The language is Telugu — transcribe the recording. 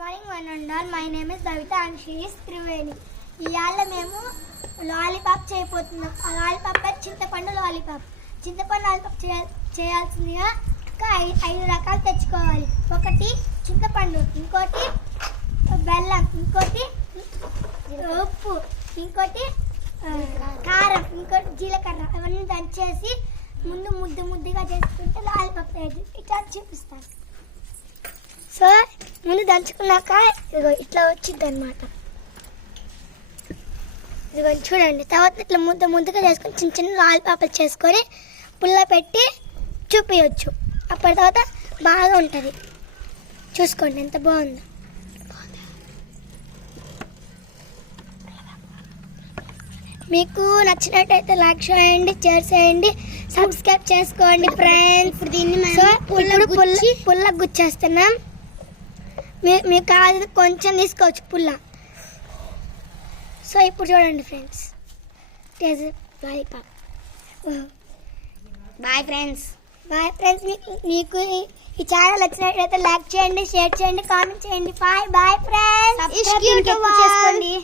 Morning one and all. My name is Davita and she is Triveni. ఇవాళ మేము లాలీపాప్ చేయబోతున్నాం. ఆ లాలీపాప్ చింతపండు లాలీపాప్. చింతపండు లాలీపాప్ చేయాల్సిందిగా ఇంకా 5 రకాలు తెచ్చుకోవాలి. ఒకటి చింతపండు, ఇంకోటి బెల్లం, ఇంకోటి ఉప్పు, ఇంకోటి కారం, ఇంకోటి జీలకర్ర. అవన్నీ దంచేసి ముందు ముద్దుగా చేసుకుంటే లాలీపాప్ ఇట్లా చూపిస్తాను. సో ముందు దంచుకున్నాక ఇదిగో ఇట్లా వచ్చింది అనమాట. ఇదిగో చూడండి. తర్వాత ఇట్లా ముద్దగా చేసుకొని చిన్న చిన్న లాలీపాపలు చేసుకొని పుల్ల పెట్టి చూపించవచ్చు. అప్పటి తర్వాత బాగా ఉంటుంది. చూసుకోండి ఎంత బాగుందో. మీకు నచ్చినట్టయితే లైక్ చేయండి, షేర్ చేయండి, సబ్స్క్రైబ్ చేసుకోండి ఫ్రెండ్స్. ఇప్పుడు దీన్ని పుల్ల గుచ్చేస్తున్నాం. మీకు కాదు కొంచెం తీసుకోవచ్చు పుల్ల. సో ఇప్పుడు చూడండి ఫ్రెండ్స్, లాలీపాప్. Bye friends. మీకు ఈ ఛానల్ నచ్చినట్లయితే లైక్ చేయండి, షేర్ చేయండి, కామెంట్ చేయండి. Bye friends. చేసుకోండి.